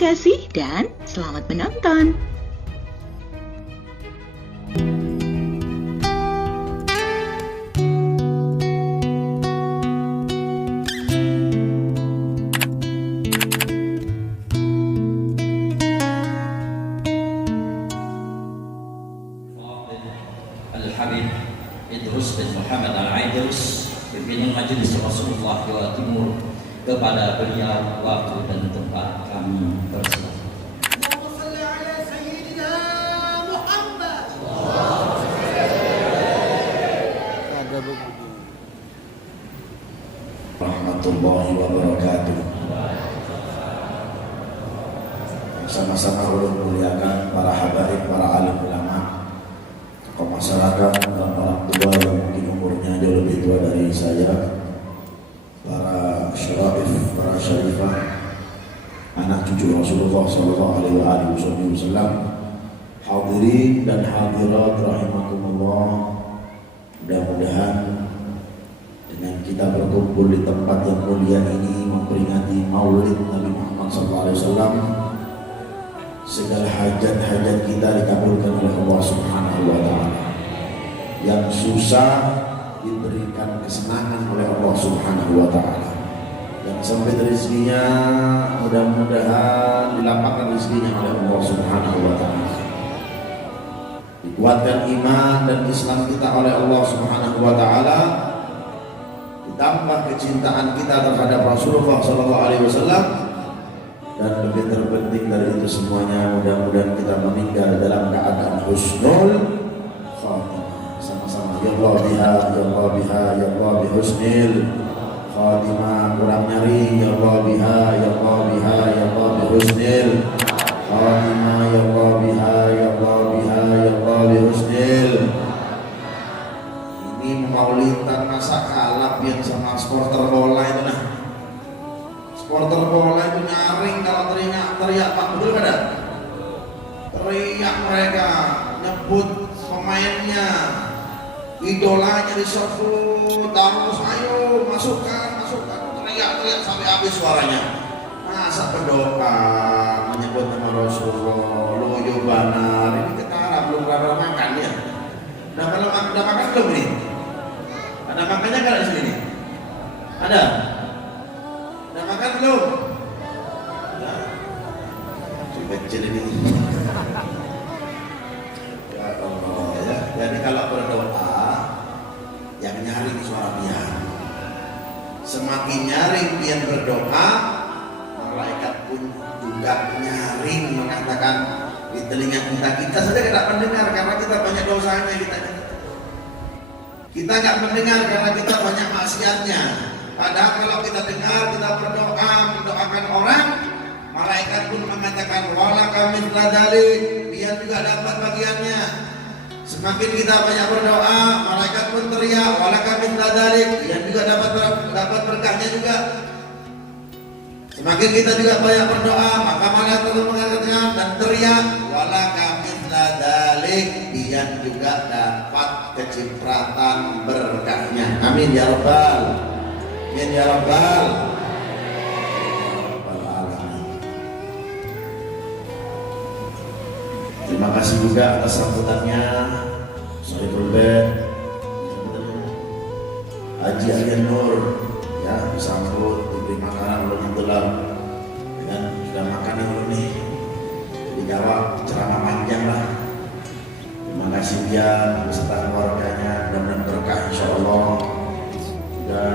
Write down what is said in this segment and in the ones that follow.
kasih dan selamat menonton. Al-Habib Idrus bin Muhammad Al-Idrus, pimpinan Majelis Rasulullah Jawa Timur, kepada beliau waktu dan tempat kami persilakan. Warahmatullahi wabarakatuh. Sama-sama ulun muliakan para habaib, para alim ulama, tokoh masyarakat, dan orang tua yang mungkin umurnya jauh lebih tua dari saya, para syarif, para syarifah, anak cucu Rasulullah Sallallahu Alaihi Wasallam, hadirin dan hadirat rahimakumullah. Mudah-mudahan dengan kita berkumpul di tempat yang mulia ini memperingati Maulid Nabi Muhammad SAW, segala hajat-hajat kita dikabulkan oleh Allah Subhanahu wa Ta'ala. Yang susah diberikan kesenangan oleh Allah Subhanahu wa Ta'ala. Yang sempit rezekinya mudah-mudahan dilapangkan rezekinya oleh Allah Subhanahu wa Ta'ala. Dikuatkan iman dan Islam kita oleh Allah Subhanahu wa Ta'ala. Ditambah kecintaan kita terhadap Rasulullah SAW. Dan lebih terpenting dari itu semuanya, mudah-mudahan kita meninggal dalam keadaan husnul khatimah. Sama-sama ya Allah biha, ya Allah biha, ya Allah bihusnil khatimah. Kurang nyari ya Allah biha, ya Allah biha, ya Allah bihusnil khatimah. Ya Allah biha, ya Allah biha, ya Allah bihusnil. Ini maulidan masa kalap yang sama supporter bola itu nah. Supporter bola itu nyaring kalau teriak Pak, betul kada? Teriak mereka, nyebut pemainnya, idolanya disebut, terus ayo masukkan, teriak sampai habis suaranya. Masa berdoa menyebut nama Rasulullah, loyo banar, ini ketara belum pernah makan ya? Udah makan belum nih? Ada makannya kada di sini? Ada? Udah makan belum? Nah, si kecil ini. Ya Allah ya. Jadi kalau berdoa yang nyaring suara pian. Semakin nyaring pian berdoa, malaikat pun juga nyaring mengatakan di telinga kita saja tidak mendengar karena kita banyak dosanya kita nggak mendengar karena kita banyak maksiatnya. Padahal kalau kita dengar, kita berdoa, mendoakan orang, malaikat pun mengatakan walaka mithla dzalik, dia juga dapat bagiannya. Semakin kita banyak berdoa, malaikat pun teriak walaka mithla dzalik, dia juga dapat berkahnya juga. Semakin kita juga banyak berdoa, maka malaikat pun mengatakan dan teriak walaka mithla dzalik, dia juga dapat kecipratan berkahnya. Amin ya rabbal ya Rabbal Alamin. Terima kasih juga atas sambutannya Sohibul Bed Haji Alian Nur ya, disambut, diberi makanan oleh Abdullah dengan sudah makan yang nih dijawab ceramah panjang lah. Terima kasih dia beserta keluarganya, mudah-mudahan berkah insyaallah. Juga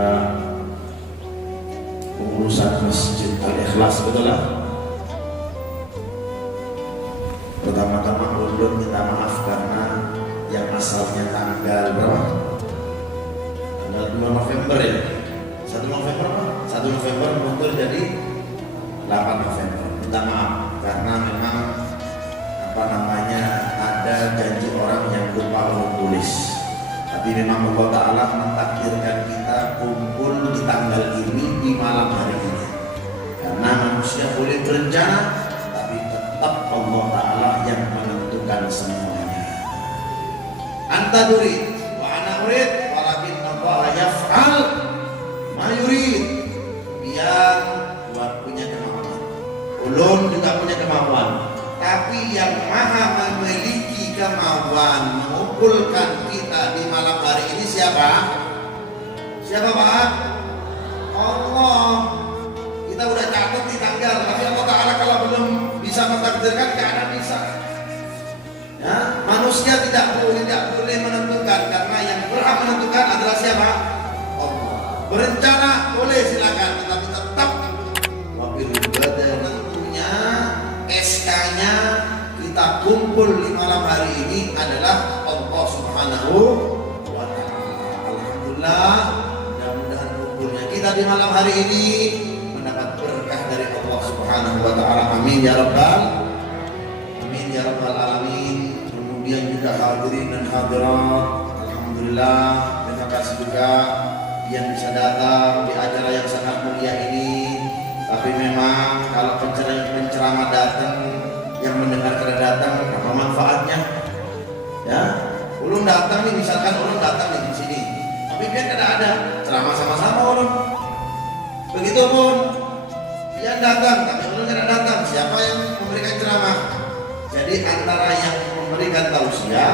pengurusan Masjid Al-Ikhlas, betul lah. Pertama-tama ulun minta maaf karena yang asalnya tanggal berapa? Tanggal 2 November ya? 1 November apa? 1 November mundur jadi 8 November. Minta maaf karena memang ada janji orang yang lupa untuk tulis. Tapi memang Allah Ta'ala mentakdirkan kita kumpul di tanggal ini di malam hari ini. Karena manusia boleh berencana, tapi tetap Allah Ta'ala yang menentukan semuanya. Anta turid wa ana urid walakin Allah yaf'al ma yurid. Biar buat punya kemauan. Ulun juga yang maha memiliki kemauan mengumpulkan kita di malam hari ini siapa? Siapa Pak? Allah. Kita udah catat di tanggal, tapi Allah Ta'ala kalau belum bisa mentakdirkan, gak ada bisa. Ya, manusia tidak boleh menentukan, karena yang berhak menentukan adalah siapa? Allah. Berencana boleh silakan, tetapi tetap wabil badal tentunya SK-nya kita kumpul di malam hari ini adalah Allah Subhanahu wa Ta'ala. Alhamdulillah, mudah-mudahan kumpulnya kita di malam hari ini mendapat berkah dari Allah Subhanahu wa Ta'ala. Amin ya rabbal amin ya rabbal alamin. Kemudian juga hadirin dan hadirat, alhamdulillah, terima kasih juga yang bisa datang di acara yang sangat mulia ini. Tapi memang kalau penceramah datang, yang mendengarkan datang, apa manfaatnya? Ya, ulun datang nih, misalkan ulun datang nih di sini, tapi dia tidak ada ceramah sama-sama ulun. Begitupun dia datang, tapi ulun tidak datang. Siapa yang memberikan ceramah? Jadi antara yang memberikan tausiah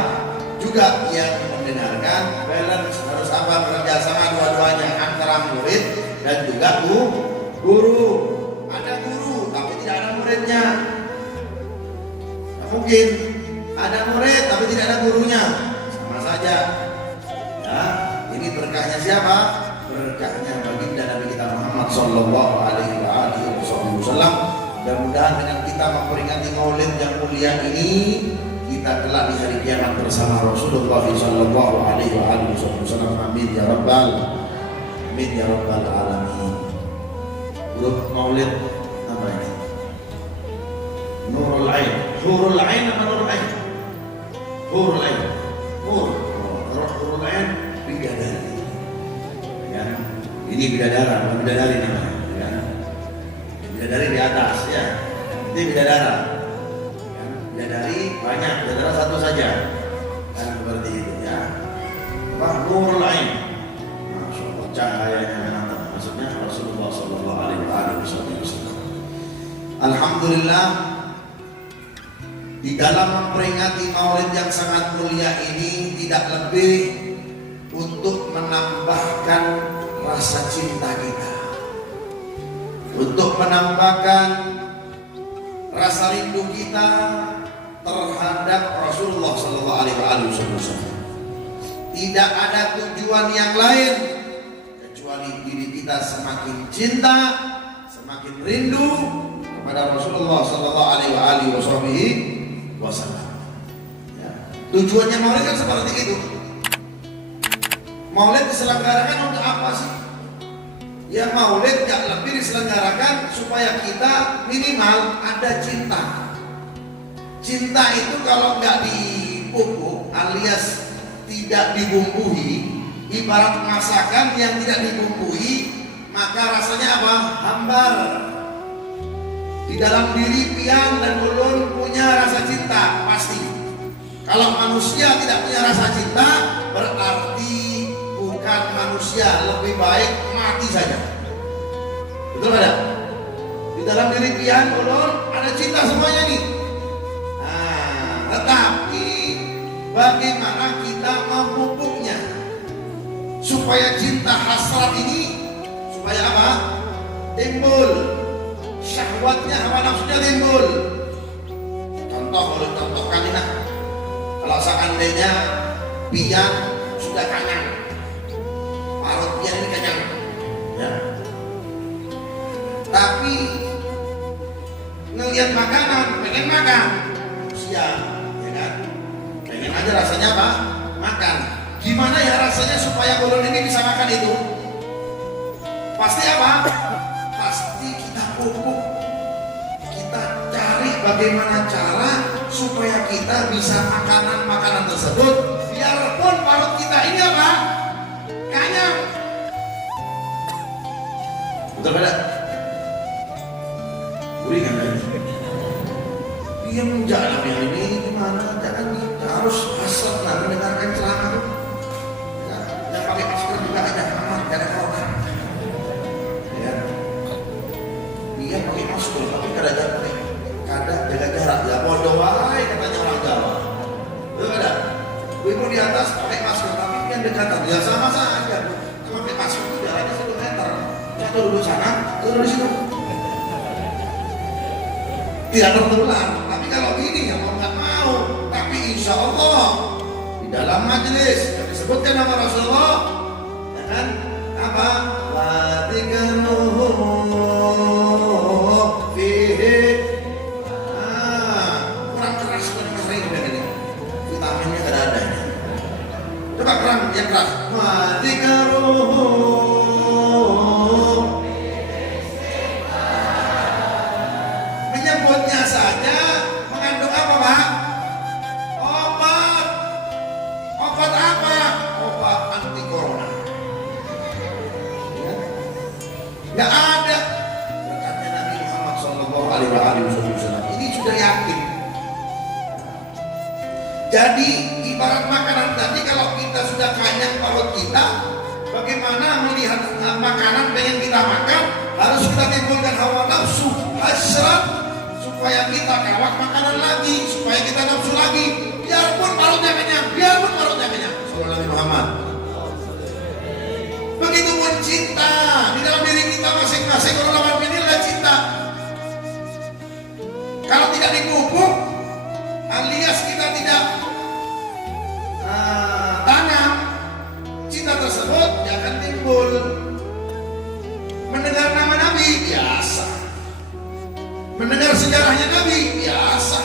juga yang mendengarkan, balance harus apa, kerjasama dua-duanya antara murid dan juga guru. Ada guru tapi tidak ada muridnya. Nah, mungkin ada murid tapi tidak ada gurunya, sama saja. Ya, ini berkahnya siapa? Berkahnya baginda Nabi kita Muhammad sallallahu alaihi wasallam. Mudah-mudahan dengan kita memperingati Maulid yang mulia ini, kita kelak di hari kiamat bersama Rasulullah sallallahu alaihi wasallam. Amin ya rabbal alamin. Grup Maulid apa ini? Nurul Ain. Hurul Ain apa Nurul Ain? Hurul Ain. Hurul Ain bidadari. Ya. Ini bidadara, bukan bidadari namanya. Ya. Bidadari di atas ya. Ini bidadara. Ya. Bidadari banyak, bidadara satu saja. Kan seperti itu ya. Pak Nurul Ain. Masya Allah, cahayanya menantang. Maksudnya Rasulullah sallallahu alaihi wasallam. Alhamdulillah, di dalam memperingati Maulid yang sangat mulia ini tidak lebih untuk menambahkan rasa cinta kita, untuk menambahkan rasa rindu kita terhadap Rasulullah sallallahu alaihi wasallam. Tidak ada tujuan yang lain kecuali diri kita semakin cinta, semakin rindu kepada Rasulullah sallallahu alaihi wasallam. Ya. Tujuannya Maulid kan seperti itu. Maulid diselenggarakan untuk apa sih? Ya, Maulid gak lebih diselenggarakan supaya kita minimal ada cinta. Cinta itu kalau nggak dipupuk alias tidak dibumbui, ibarat masakan yang tidak dibumbui, maka rasanya apa? Hambar. Di dalam diri pian dan ulun punya rasa cinta pasti. Kalau manusia tidak punya rasa cinta, berarti bukan manusia, lebih baik mati saja. Betul ada? Di dalam diri pian ulun ada cinta semuanya nih. Nah, tetapi bagaimana kita memupuknya supaya cinta hasrat ini, supaya apa? Timbul syahwatnya, hawa nafsunya timbul. Contohkan ini, kalau seandainya pian sudah kenyang, parut pian ini kenyang, ya. Tapi ngelihat makanan, pengen makan, siang, ya kan? Pengen aja rasanya apa? Makan. Gimana ya rasanya supaya ulun ini bisa makan itu? Pasti apa? Pasti kita pupuk, kita cari bagaimana cara supaya kita bisa makanan-makanan tersebut, biarpun parut kita ini apa? Kenyang. Betul tidak? Gurih kan? Dia menjalani ini gimana? Jangan kita harus hasrat lah mendengarkan ceramah. Ya, yang pakai masker juga ada aman, tidak ada corona. Ya. Dia pakai masker tapi kadang jaga jarak. Ya bodoh wae yang dekatan, ya sama saja. Kalau pakai masuk itu jaraknya 1 meter. Satu duduk sana, satu duduk situ. Tidak tertular. Tapi kalau ini ya mau nggak mau, tapi insya Allah di dalam majelis yang disebutkan nama Rasulullah, ya kan? Apa? Latikanuhu fihi. Kurang keras sering ini. Vitaminnya ada ini. Coba kurang yang keras. Latikanuhu. Menyebutnya saja mengandung apa, Pak? Obat. Obat apa? Obat anti corona. Nggak ada berkatnya Nabi Muhammad SAW. Ini sudah yakin. Jadi ibarat makanan tadi, kalau kita sudah kenyang perut kita, bagaimana melihat makanan pengen kita makan, harus kita timbulkan hawa nafsu, hasrat, supaya kita kawat makanan lagi, supaya kita nafsu lagi, biarpun perutnya kenyang, biarpun perutnya kenyang. Sallallahu Alaihi Muhammad. Begitu pun cinta di dalam diri kita masing-masing. Kalau lawan inilah cinta. Kalau tidak dipupuk, alias kita tidak tanam, cinta tersebut tidak akan timbul. Mendengar nama Nabi biasa, mendengar sejarahnya Nabi biasa,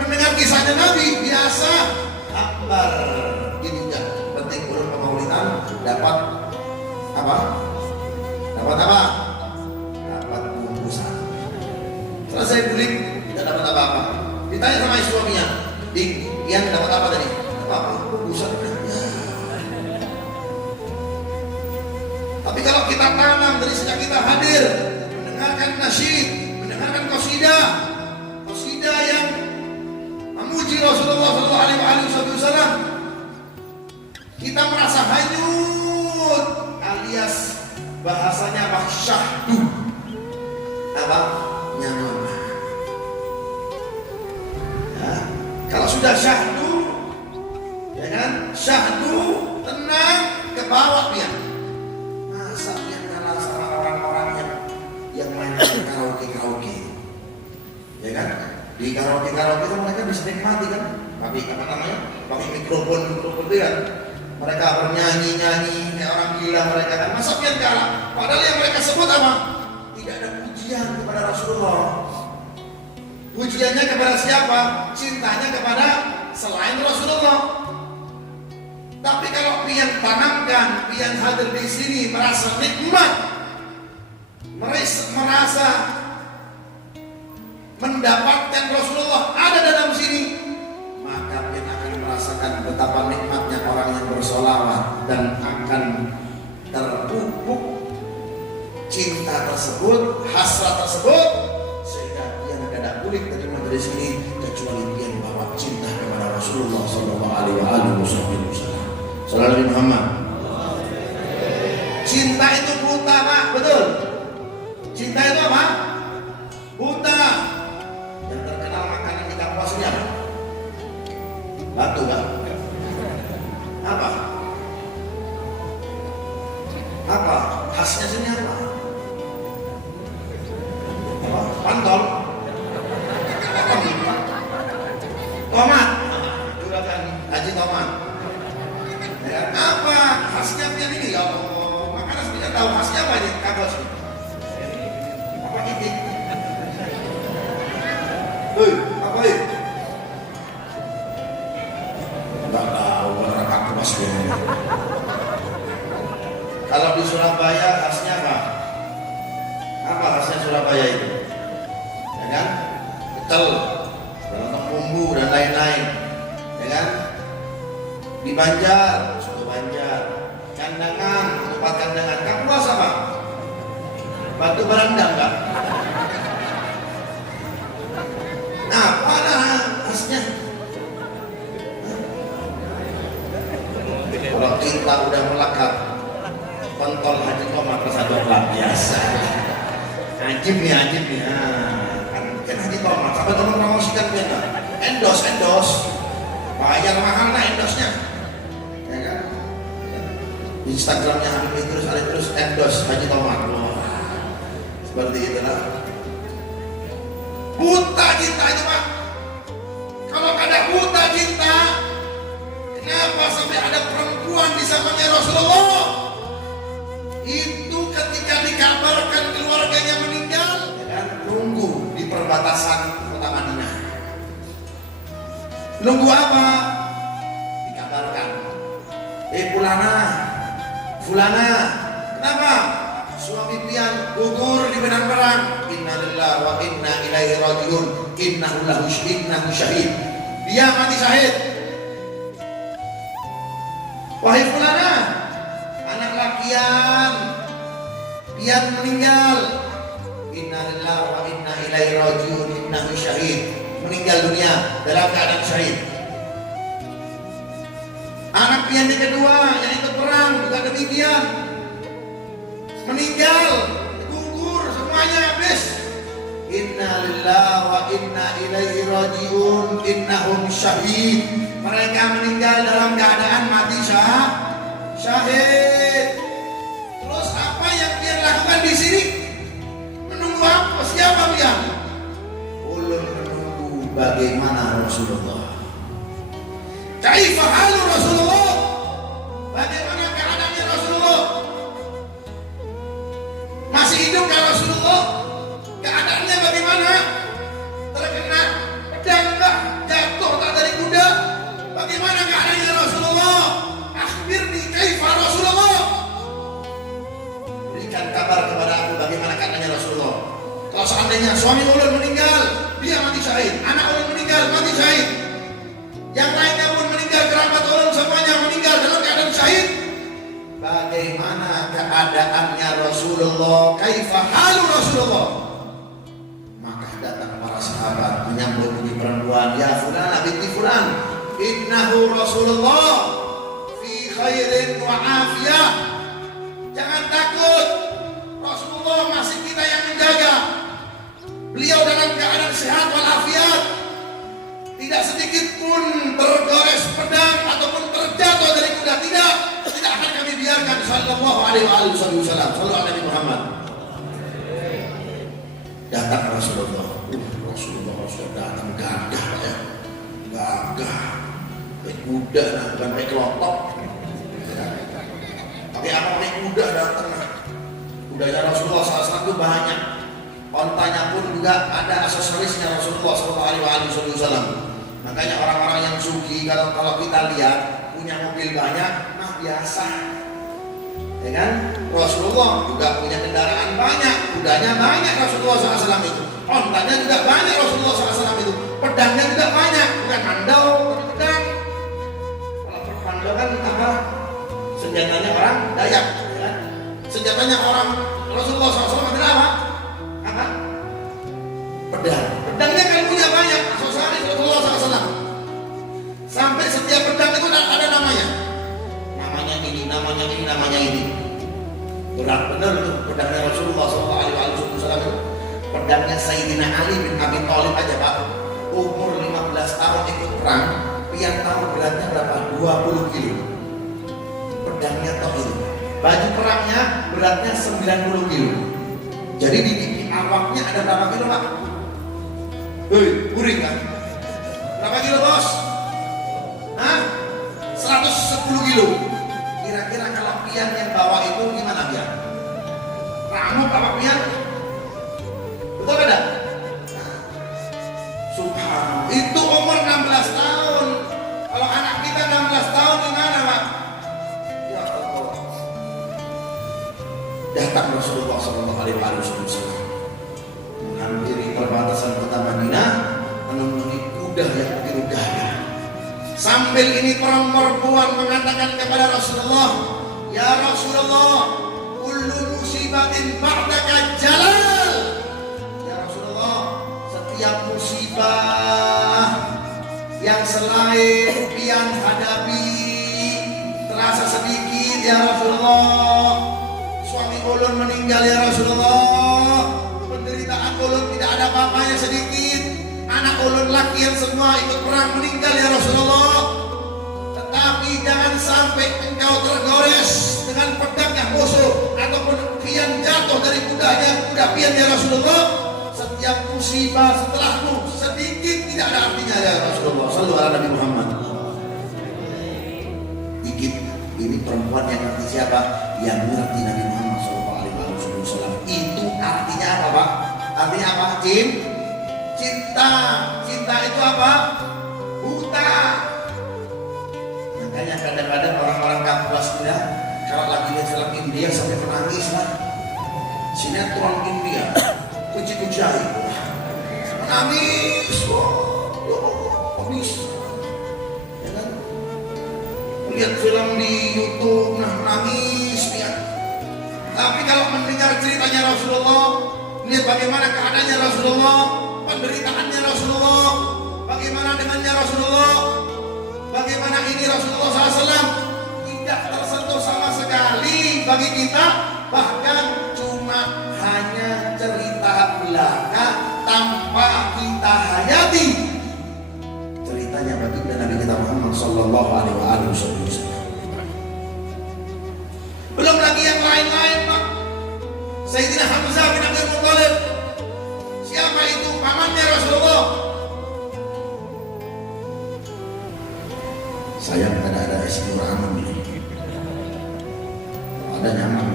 mendengar kisahnya Nabi biasa. Akbar ini penting urut pemaulidan dapat apa? Dapat apa? Dapat bungkusan. Selesai beli tidak dapat apa-apa. Ditanya sama suaminya, Ian dapat apa tadi? Apa? Bungkusan. Ya. Tapi kalau kita tanam dari sejak kita hadir, mendengarkan nasyid, mendengarkan qasidah yang memuji Rasulullah SAW, kita merasa hanyut, alias bahasanya apa? Syahdu. Apa? Nyaman. Ya. Kalau sudah syahdu, ya kan? Syahdu, tenang, ke bawah dia. Masa dia kenal sama orang-orang yang main karaoke, ya kan? Di karaoke kan mereka bisa nikmati kan? Pakai apa namanya? Pakai mikrofon dia kan? Mereka bernyanyi kayak orang gila mereka kan. Masa pian kalah? Padahal yang mereka sebut apa? Tidak ada pujian kepada Rasulullah. Pujiannya kepada siapa? Cintanya kepada selain Rasulullah. Tapi kalau pian tanamkan, pian hadir di sini merasa nikmat, merasa mendapatkan Rasulullah ada dalam sini, maka pian akan merasakan betapa nikmatnya orang yang bersolawat, dan akan terpupuk cinta tersebut, hasrat tersebut, sehingga pian tidak boleh terima dari sini kecuali pian bawa cinta kepada Rasulullah Sallallahu Alaihi Wasallam. Sallallahu Muhammad. Cinta itu buta, Pak, betul? Cinta itu apa? Buta. Yang terkenal makanan di kampus ini apa? Batu kan? Apa? Apa? Khasnya sini apa? Apa? Pantol? Apa gitu? Tomat? Juragan Haji Tomat. Ya, apa? Khasnya pian ini ya Allah. Makanan sebenarnya tahu khasnya apa nih? Kampus ini? Apa ini? Hei, apa ini? Enggak tahu, orang aku mas ini. Kalau di Surabaya khasnya apa? Apa khasnya Surabaya itu? Ya kan? Betul. Dalam bumbu dan lain-lain. Ya kan? Di Banjar, soto Banjar. Kandangan, tempat kandangan. Kamu bahas apa? Batu berendam enggak? Nah, apa khasnya? Kalau cinta udah melekat, kontol Haji Tomat rasa coklat biasa. Ajib nih. Kan Haji Tomat, sampai teman promosikan dia enggak? Endorse. Bayar mahal lah endorse-nya. ya kan? Instagramnya Habib terus ada terus endorse Haji Tomar. Seperti itulah. Buta cinta itu Pak. Kalau ada buta cinta, kenapa sampai ada perempuan di zamannya Rasulullah? Itu ketika dikabarkan keluarganya meninggal, ya kan? Nunggu di perbatasan kota Madinah. Nunggu apa? Dikabarkan. Fulana, kenapa? Suami pian gugur di medan perang. Innalillahi wa inna ilaihi rajiun. Innahu syahid. Dia mati syahid. Wahai fulana, anak lakian pian meninggal. Innalillahi wa inna ilaihi rajiun. Innahu syahid. Meninggal dunia dalam keadaan syahid. Anak pian yang kedua yang ikut perang juga demikian. Meninggal, gugur semuanya habis. Inna lillahi wa inna ilaihi rajiun. Innahum syahid. Mereka meninggal dalam keadaan mati syahid. Terus apa yang dia lakukan di sini? Menunggu apa? Siapa dia? Ulun menunggu bagaimana Rasulullah. Kaifa halu Rasulullah? Bagaimana keadaannya Rasulullah? Masih hidup kan Rasulullah? Keadaannya bagaimana? Terkena pedang enggak? Jatuh tak dari kuda? Bagaimana keadaannya Rasulullah? Akhbirni kaifa Rasulullah? Berikan kabar kepada aku bagaimana keadaannya Rasulullah. Kalau seandainya suami ulun meninggal, dia mati syahid. Anak ulun meninggal, mati syahid. Yang lainnya pun meninggal, kerabat ulun semuanya meninggal dalam keadaan syahid. Bagaimana keadaannya Rasulullah? Kaifa halu Rasulullah? Maka datang para sahabat menyambut ini perempuan. Ya fulan binti fulan, innahu Rasulullah fi khairin wa afiyah. Jangan takut, Rasulullah masih kita yang menjaga. Beliau dalam keadaan sehat walafiat. Tidak sedikit pun tergores pedang ataupun terjatuh dari kuda. Tidak akan kami biarkan. Sallallahu alaihi wasallam. Sallallahu Nabi Muhammad. Datang Rasulullah. Rasulullah datang gagah ya. Gagah. Naik kuda, bukan naik kelotok. Pakai apa? Naik kuda datang. Kudanya Rasulullah SAW itu banyak. Ontanya pun juga ada aksesorisnya Rasulullah SAW. Makanya orang-orang yang suki kalau kita lihat punya mobil banyak, biasa, ya kan? Rasulullah juga punya kendaraan banyak, kudanya banyak Rasulullah SAW itu, ontanya juga banyak Rasulullah SAW itu, pedangnya juga banyak, bukan handal tapi pedang. Kalau handal kan apa? Senjatanya orang Dayak, ya kan? Senjatanya orang Rasulullah SAW adalah apa? Apa? Pedang. Pedangnya kan punya banyak aksesoris Rasulullah SAW. Sampai setiap pedang itu ada namanya. Namanya ini. Berat benar itu pedangnya Rasulullah SAW. Pedangnya Sayyidina Ali bin Abi Thalib aja Pak. Umur 15 tahun ikut perang. Pian tahu beratnya berapa? 20 kilo. Pedangnya toh itu. Baju perangnya beratnya 90 kilo. Jadi di awaknya ada berapa kilo Pak? Kuring kan? Berapa kilo bos? 110 kilo. Kira-kira kalau pian yang bawa itu gimana pian? Ramuk apa pian? Betul tidak? Subhanallah. Itu umur 16 tahun. Kalau anak kita 16 tahun gimana Pak? Ya Allah. Datang Rasulullah SAW menghampiri perbatasan kota Madinah, menunggangi kuda yang begitu gagah. Sambil ini perempuan mengatakan kepada Rasulullah, ya Rasulullah, kullu musibatin ba'daka jalal. Ya Rasulullah, setiap musibah yang selain pian hadapi terasa sedikit ya Rasulullah. Suami ulun meninggal ya Rasulullah. Penderitaan ulun tidak ada apa-apanya sedikit. Anak ulun laki yang semua ikut perang meninggal ya Rasulullah. Tetapi jangan sampai sampai engkau tergores dengan pedangnya musuh ataupun pian jatuh dari kuda pian ya Rasulullah, setiap musibah setelahmu sedikit tidak ada artinya ya Rasulullah. Sallu ala Nabi Muhammad. Dikit. Ini perempuan yang ngerti siapa? Yang ngerti Nabi Muhammad SAW. Itu artinya apa, Pak? Artinya apa? Cinta. Cinta itu apa? Buta. Makanya kadang-kadang orang-orang kampus India kalau lagi lihat film India sampai menangis lah. Sinetron India, kuci-kucai, menangis, habis. Ya kan? Lihat film di YouTube, menangis dia. Tapi kalau mendengar ceritanya Rasulullah, lihat bagaimana keadaannya Rasulullah, penderitaannya Rasulullah, bagaimana dengannya Rasulullah, bagaimana ini Rasulullah SAW tidak tersentuh sama sekali bagi kita, bahkan cuma hanya cerita belaka tanpa kita hayati ceritanya baginda Nabi kita Muhammad Sallallahu Alaihi Wasallam. Belum lagi yang lain-lain, Pak. Sayyidina Hamzah bin Abdul Muttalib. Siapa itu? Pamannya Rasulullah. Saya ada istimewa aman ini. Ada nyaman.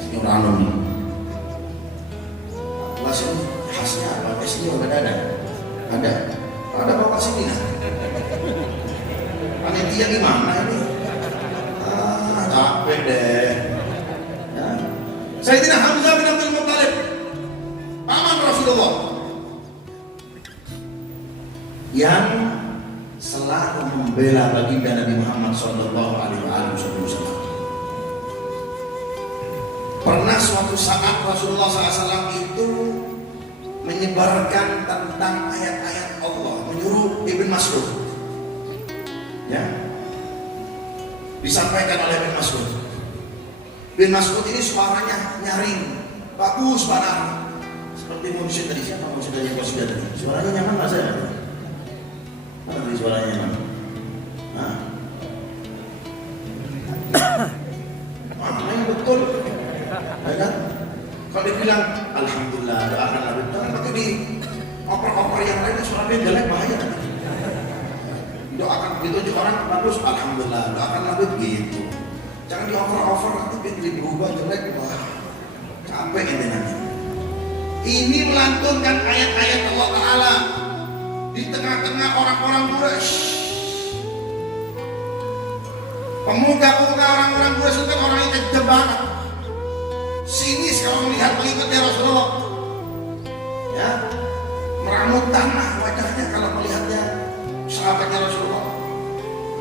Istimewa aman ini. Masih khasnya apa? Istimewa ada. Ada bapak sini nah. Panitia gimana ini? Capek deh. Ya. Sayyidina Hamzah bin Abdul Muttalib, paman Rasulullah, yang selalu membela baginda Nabi Muhammad Sallallahu Alaihi Wasallam. Pernah suatu saat Rasulullah SAW itu menyebarkan tentang ayat-ayat Allah, menyuruh Ibn Mas'ud, ya, disampaikan oleh Ibn Mas'ud. Ibn Mas'ud ini suaranya nyaring, bagus banget. Seperti musik tadi, siapa musik tadi? Suaranya nyaman nggak saya? Mana tadi suaranya nyaman? Nah, mana yang betul? Ya kan? Kalau dibilang Alhamdulillah, doakan Nabi, tapi di oper-oper yang lain suaranya jelek, bahaya kan? Doakan begitu orang bagus, Alhamdulillah, doakan Nabi begitu. Jangan di over nanti berubah jelek, wah capek ini nanti. Ini melantunkan ayat-ayat Allah Ta'ala di tengah-tengah orang-orang Quraisy. Pemuda-pemuda orang-orang Quraisy itu kan orang yang kejam banget, sinis kalau melihat pengikutnya Rasulullah, ya, meramut tanah wajahnya kalau melihatnya sahabatnya Rasulullah.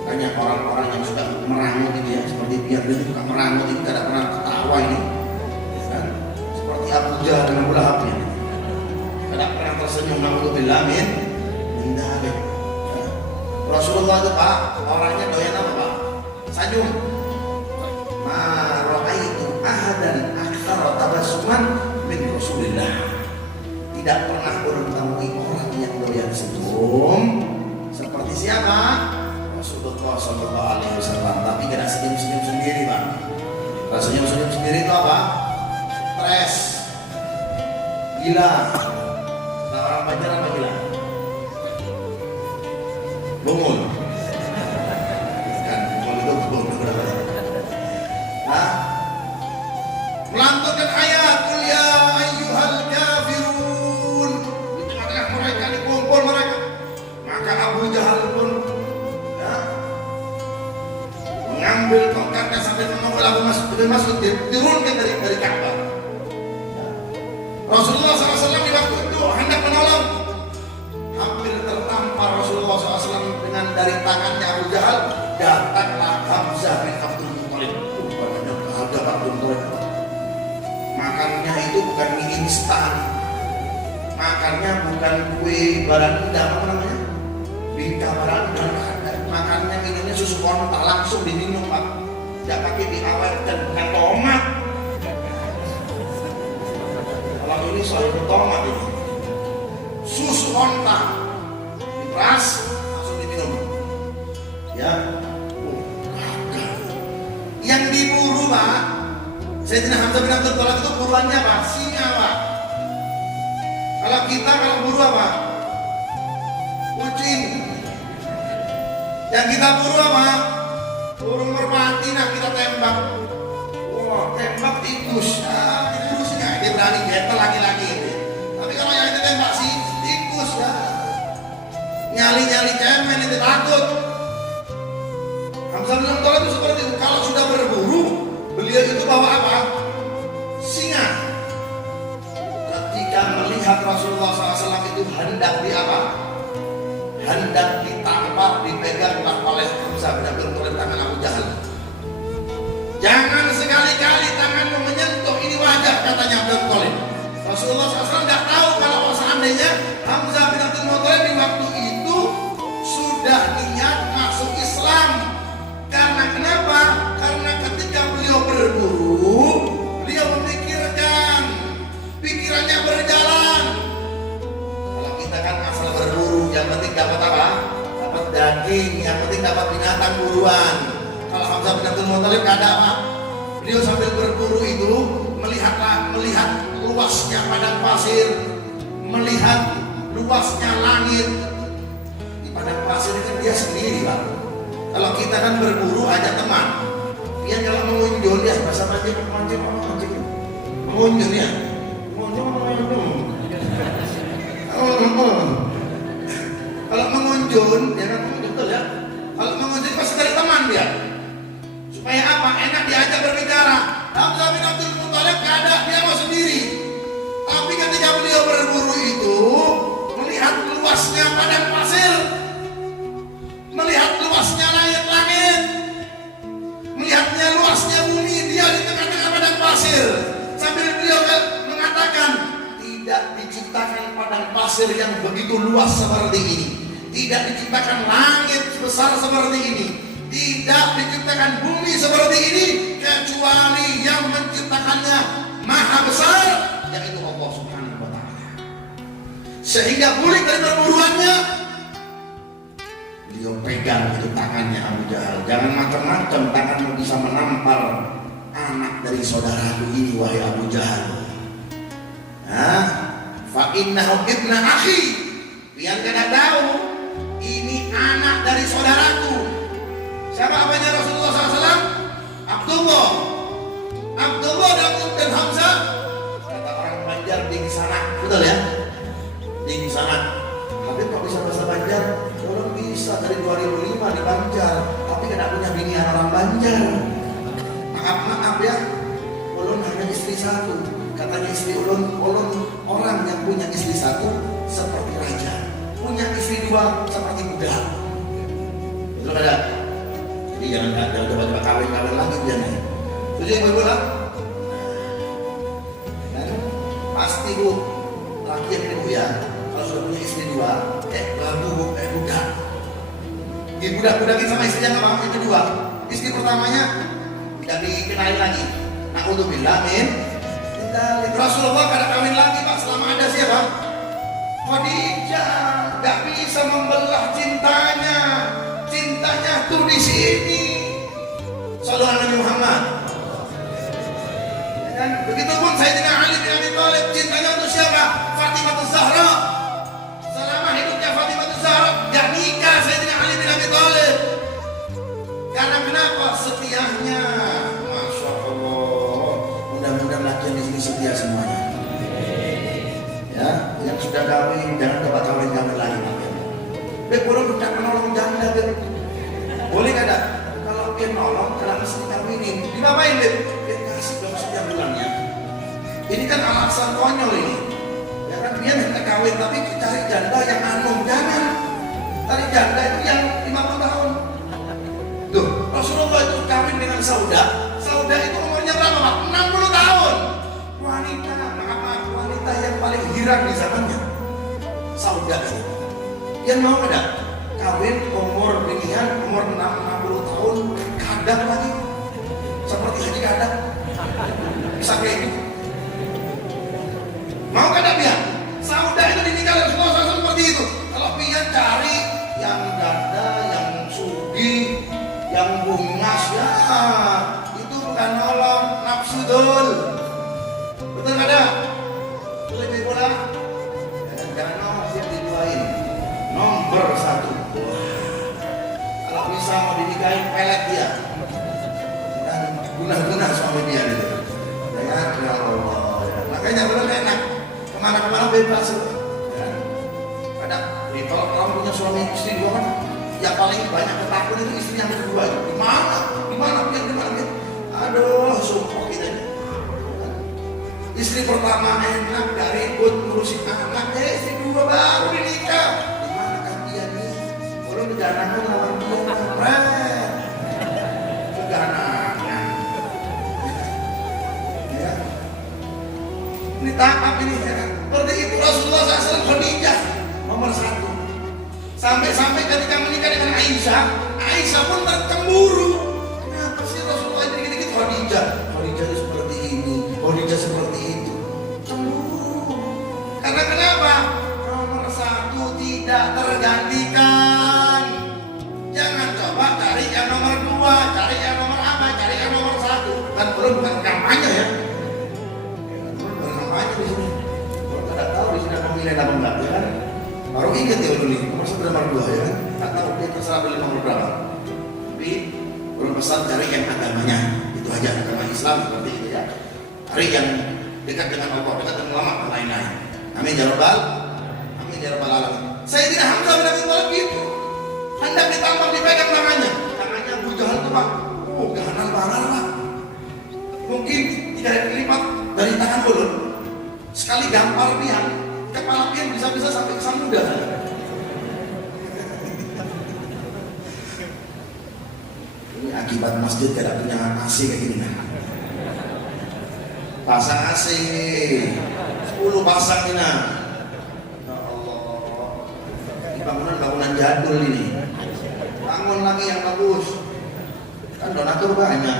Banyak orang-orang yang sudah merangut ini ya, seperti biar dia suka merangut ini, tidak pernah ketawa ini, kan? Seperti Abu Jahal dan Abu Lahab ini, tidak pernah tersenyum. Naudzubillah min dzalik. Rasulullah itu, Pak, orangnya doyan apa, Pak? Senyum. Ma ra'aitu ahadan aktsara tabassuman min Rasulillah. Tidak pernah bertemu orang yang doyan senyum seperti siapa? Rasulullah Sallallahu Alaihi Wasallam. Tapi kena senyum-senyum sendiri, Pak. Kalau senyum-senyum sendiri itu apa? Stres, gila. Nah, orang Banjar apa gila? Bungul. Kan, bungul itu bungul. Nah, melantunkan ayat Qul ya ayyuhal kafirun. Di tengah-tengah mereka, dikumpul mereka. Maka Abu Jahal pun mengambil tongkatnya sampai memukul Abu Mas'ud, diturunkan dari Ka'bah. Rasulullah SAW di waktu itu hendak menolong, hampir tertampar Rasulullah SAW dengan dari tangannya Abu Jahal. Datanglah Hamzah bin Abdul Muttalib. Banyak harga Abdul Muttalib. Makannya itu bukan mie instan, makannya bukan kue baranda, apa namanya? Bika baranda. Makannya minumnya susu konta, langsung diminum, Pak. Tidak pakai diawetkan, bukan tomat. Kalau ini soal tomat ini, susu konta diperas langsung diminum. Ya, Sayyidina Hamzah bin Abdul Thalib itu buruannya apa? Singa, Pak. Kalau kita buru apa? Kucing. Yang kita buru apa? Burung merpati. Nah kita tembak. Wah, tembak tikus. Ah, tikus nggak? Dia berani getel laki-laki ini. Tapi kalau yang itu tembak sih tikus ya. Nyali-nyali cemen itu takut. Hamzah bin Abdul Thalib itu seperti itu. Kalau sudah berburu, beliau itu bawa apa? Singa. Ketika melihat Rasulullah SAW itu hendak di apa? Hendak ditampar, dipegang oleh Hamzah bin Abdul Thalib tangan Abu Jahal. Jangan sekali-kali tanganmu menyentuh ini wajah, katanya Abdul Thalib. Rasulullah SAW nggak tahu kalau seandainya Hamzah bin Abdul Thalib di waktu itu sudah niat masuk Islam. Karena kenapa? Karena ketika beliau berburu, beliau memikirkan, pikirannya berjalan. Kalau kita kan asal berburu, yang penting dapat apa? Dapat daging, yang penting dapat binatang buruan. Kalau Hamzah bin Abdul Muthalib ada apa? Beliau sambil berburu itu melihat luasnya padang pasir, melihat luasnya langit. Di padang pasir itu dia sendiri, Pak. Kalau kita kan berburu ajak teman. Dia kalau mengunjung ya bahasa Prancis mengunjung ya. Kalau mengunjung ya kan betul ya. Kalau mengunjung pasti dari teman dia. Supaya apa? Enak diajak berbicara. Hamzah bin Abdul Muthalib gak ada, dia mau sendiri. Tapi ketika beliau berburu itu melihat luasnya padang pasir, melihat luasnya langit-langit, melihatnya luasnya bumi, dia di tengah-tengah padang pasir. Sambil beliau mengatakan, tidak diciptakan padang pasir yang begitu luas seperti ini, tidak diciptakan langit besar seperti ini, tidak diciptakan bumi seperti ini, kecuali yang menciptakannya maha besar, yaitu Allah Subhanahu wa Ta'ala. Sehingga balik dari perburuannya, beliau pegang itu tangannya Abu Jahal. Jangan macam-macam, tanganmu bisa menampar anak dari saudaraku ini, wahai Abu Jahal. Fa innahu ibna akhi. Biar kena tahu, ini anak dari saudaraku. Siapa apanya Rasulullah SAW? Abdullah. Abdullah dan Hamzah. Kata orang Banjar di sana, betul ya? Di sana. Habib kok bisa bahasa Banjar? Orang bisa dari 2005 di Banjar, tapi tidak punya binian orang Banjar. Maaf ya, ulun hanya istri satu. Katanya istri ulun orang yang punya istri satu seperti raja, punya istri dua seperti budak. Betul ada? Jadi jangan coba-coba kawin lagi dia nih. Setuju ibu-ibu lah? Pasti bu, laki yang ini bu ya, kalau sudah punya istri dua, budak. Budak-budakin sama istrinya apa? Yang kedua, istri pertamanya tidak dikenalin lagi. Na'udzubillah min. Rasulullah kada kawin lagi Pak, selama ada siapa? Khadijah. Gak bisa membelah cintanya. Cintanya tuh di sini. Sallallahu Nabi Muhammad. Dan begitu pun Sayyidina Ali bin Abi Thalib, cintanya untuk siapa? Fatimah Zahra. Selama hidupnya Fatimah Zahra gak nikah Sayyidina Ali bin Abi Thalib. Karena kenapa? Setianya. Masya Allah. Mudah-mudahan laki yang di sini setia semuanya. Ya, yang sudah kawin jangan coba kawin lagi. Beb, orang tidak menolong janda, Beb. Boleh kada? Kalau dia nolong, kenapa mesti kawinin? Dipapain, Beb? Beb, kasih dong setiap bulannya. Ini kan alasan konyol ini. Ya kan, dia hendak kawin tapi cari janda yang anum. Jangan. Cari janda itu yang 50 tahun. Tuh, Rasulullah itu kawin dengan Sauda. Sauda itu umurnya berapa, Pak? 60 tahun. Wanita yang paling hirang di zamannya. Sauda ini. Yang mau ada kawin umur beginian, umur 60 tahun, kadang lagi seperti haji kadang bisa kayak gitu. Mau kadang dia Sauda itu ditinggal Rasulullah SAW seperti itu. Kalau pian cari yang ganda, yang sugih, yang bungas, ya itu bukan nolong, nafsu dul. curigain pelet dia dan guna-guna suami dia gitu. Ya Allah, ya. Makanya belum enak kemana-mana bebas ya. Ada kalau orang punya suami istri dua kan ya paling banyak ketakut itu istri yang kedua. Gimana dia aduh sumpah kita ini. Istri pertama enak gak ribut ngurusin anaknya, istri kedua baru dinikah. Gimana kan dia nih? Kalau diganangkan lawan dia keren. Keganangan. Ya. Ini tahap ini ya kan. Seperti itu Rasulullah SAW Khadijah nomor 1. Sampai ketika menikah dengan Aisyah pun tercemburu. Kenapa sih Rasulullah dikit-dikit Khadijah itu seperti ini, Khadijah seperti itu. Cemburu. Karena kenapa? Nomor 1 tidak tergantikan. Jangan coba cari yang nomor 2, cari yang nomor apa, cari yang nomor 1. Kan bukan kampanye ya. Bukan kampanye di sini. Kalau tidak tahu di sini pemilihan apa enggak ya kan? Baru ingat ya dulu nih, nomor 1 nomor 2 ya kan? Tak tahu dia terserah beli nomor berapa. Tapi belum pesan cari yang agamanya. Itu aja agama Islam seperti itu ya. Cari yang dekat dengan Allah, dekat dengan ulama dan lain-lain. Amin ya rabbal alamin. Sayyidina Hamzah bin Abi Thalib gitu. Hendak ditampar dipegang tangannya. Tangannya Abu Jahal itu Pak. Ganan banget Pak. Mungkin 3 lipat dari tangan ulun. Sekali gampar pian, kepala pian bisa-bisa sampai ke samudra. Ini akibat masjid tidak punya AC kayak gini kan. Pasang AC 10 pasang ini nah. Ya Allah, ini bangunan jadul ini. Bangun lagi yang bagus. Kan donatur banyak.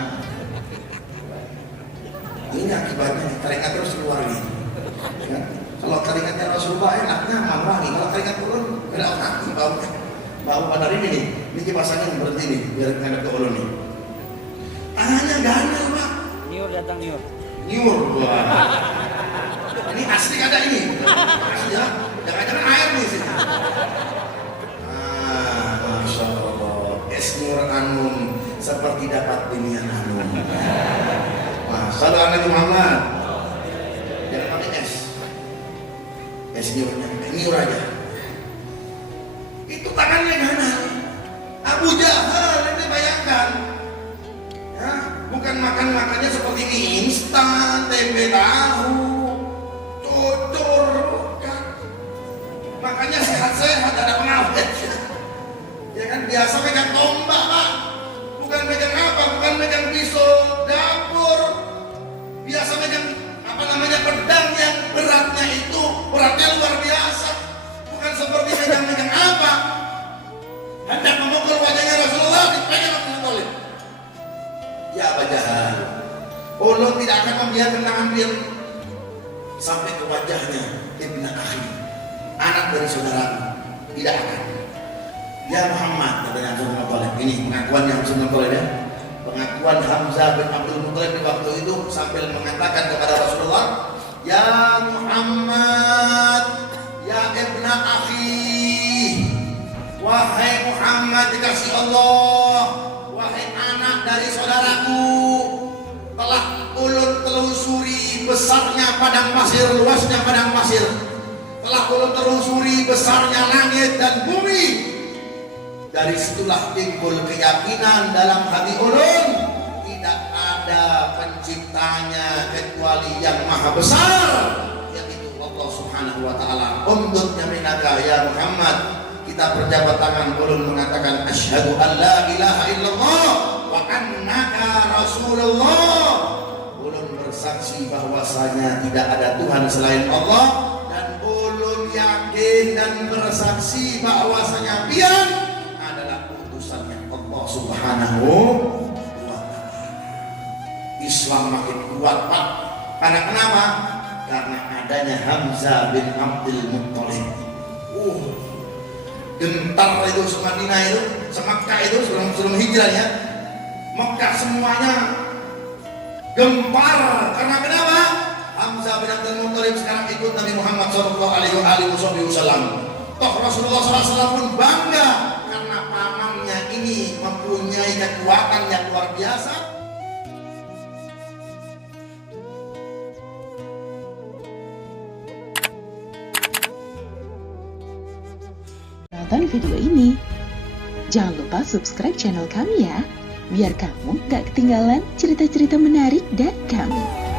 Ini akibatnya teringat terus keluar nih. Ya. Kalau teringatnya Rasulullah enak nyaman wangi. Kalau teringat turun beda orang bau pada ini nih. Ini kipasangnya berhenti nih biar ngadep ke ulun nih. Tangannya ganal Pak. Nyur datang nyur. Nyur wah. Ini asli ada ini. Asli ya. Jangan-jangan air nih sih. Masya Allah. Es nyur anum seperti dapat binian anum. Salam Muhammad. Jangan pakai es. Es nyurnya, nyur aja. Itu tangannya ganal. Abu Jahal ini bayangkan. Ya, bukan makannya seperti mie instan, tempe tahu, cucur, bukan. Makanya sehat-sehat ada pengawet. Ya kan biasa megang tombak Pak. Bukan megang apa, bukan megang pisau dapur. Biasa megang pedang yang beratnya luar biasa. Bukan seperti megang apa. Hendak memukul wajahnya Rasulullah dipegang Abu Thalib. Ya Abu Jahal, ulun tidak akan membiarkan tangan beliau sampai ke wajahnya ibnu akhi, anak dari saudaraku. Tidak akan. Ya Muhammad, katanya Hamzah bin Thalib. Ini pengakuan yang Hamzah bin Thalib ya. Pengakuan Hamzah bin Abdul Muthalib di waktu itu sambil mengatakan kepada Rasulullah, ya Muhammad, ya ibnu akhi, wahai Muhammad dikasih Allah, wahai anak dari saudaraku, telah ulun telusuri besarnya padang pasir, luasnya padang pasir, telah ulun telusuri besarnya langit dan bumi. Dari situlah timbul keyakinan dalam hati ulun, tidak ada penciptanya kecuali yang maha besar, yaitu Allah Subhanahu wa ta'ala. Undut yaminaka ya Muhammad. Kita berjabat tangan, ulun mengatakan asyhadu an la ilaha illallah wa annaka rasulullah. Ulun bersaksi bahwasanya tidak ada Tuhan selain Allah, dan ulun yakin dan bersaksi bahwasanya pian adalah utusannya Allah Subhanahu wa ta'ala. Islam makin kuat Pak. Karena kenapa? Karena adanya Hamzah bin Abdul Muthalib. Gentar itu Madinah itu, Mekah itu sebelum hijrahnya, Mekah semuanya gempar. Karena kenapa? Hamzah bin Abdul Muthalib sekarang ikut Nabi Muhammad SAW. Toh Rasulullah SAW pun bangga karena pamannya ini mempunyai mempunyai kekuatan yang luar biasa. Nonton video ini. Jangan lupa subscribe channel kami ya, biar kamu gak ketinggalan cerita-cerita menarik dari kami.